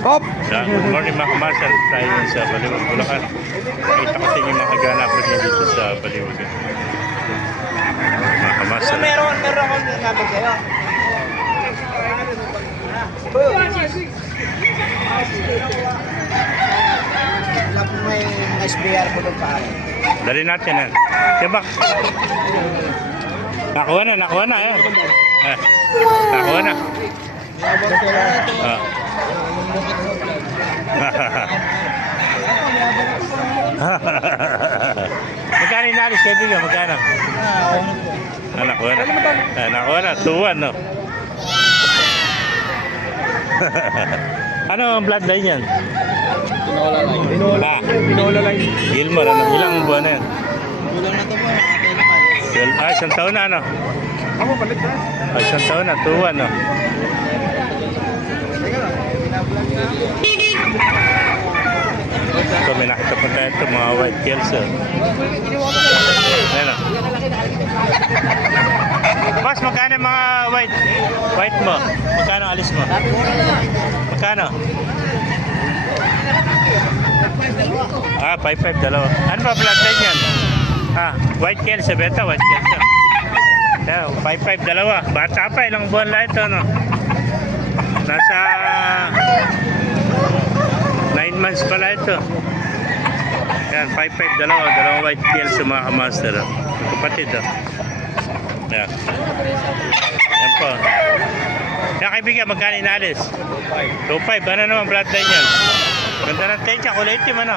Hop! Good morning mga kamasal. Tayo yun sa Baliwag, Bulacan. Kita ko sa inyo mga kaganapan niya dito sa Baliwag. Mga kamasal. Meron akong number sa'yo. Wala po may SBR po doon pa. Dali natin yan. Tibak. Nakuha na. Ayan. Nakuha na. Magkano inalis kayo bigyan? Magkano? Nakuha na. Nakuha na. 2-1, no? Ano ang bloodline yan? Pinola lang. Gilmore, ano? Ilang buwan na yan? Kulang na ito po. Isang taon na, ano? Ako, palit na. Isang taon na, 2-1, no? So, may nakita pa tayo ito, mga white girls, oh. Ayan, oh. Boss, magkano yung mga white mo? Magkano alis mo? Magkano? 5-5, dalawa. Ano ba bloodline yan? White girls, beta, white girls. Yeah, 5-5, dalawa. Bata pa, ilang buwan lang ito, no? Nasa 9 months pala ito. Yan, 5-5, dalawang white girls sa mga kamaster, oh. Kapatid, oh. Yan. Yan po. Yan, kaibigan, magkano inalis? 2-5. Ano naman bloodline yan? Ganda ng tencha, kulay itim, ano?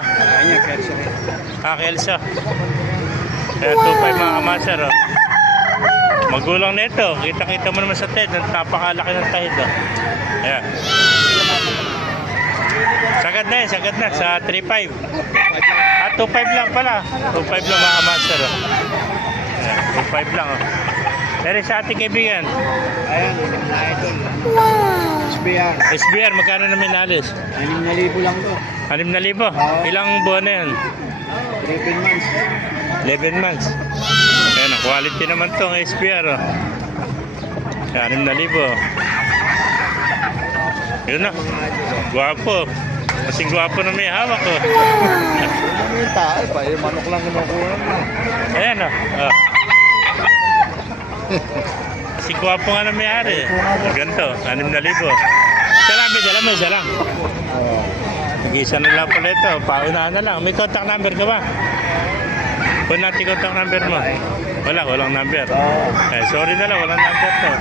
Kelso. Yan, 2-5 mga kamaster, oh. Magulang na ito. Kita-kita mo naman sa TED. Napakalaki ng tahid, oh. Ayan. Sagad na sa 3-5. 2-5 lang pala. 2-5 lang mga master, oh. Ayan, 2-5 lang, oh. Pero sa ating kaibigan. Ayan, na idol. Wow! SBR, magkano na minalis? 6,000 lang to. 6,000? Ilang buwan na yan? 11 months. 11 months. Ayan, quality naman to ang SBR, oh. 6,000. Yun na. Guwapo. Kasing guwapo na may hawak, oh. Yung tayo pa, yung manok lang kinukuha mo. Ayan, oh. Kasing guwapo nga na may-ari. Ganito, 6,000. Isa lang. Mag-isa na lang pala ito. Paunahan na lang. May contact number ka ba? Kung natin contact number mo. Walang number. Sorry na lang, walang number to.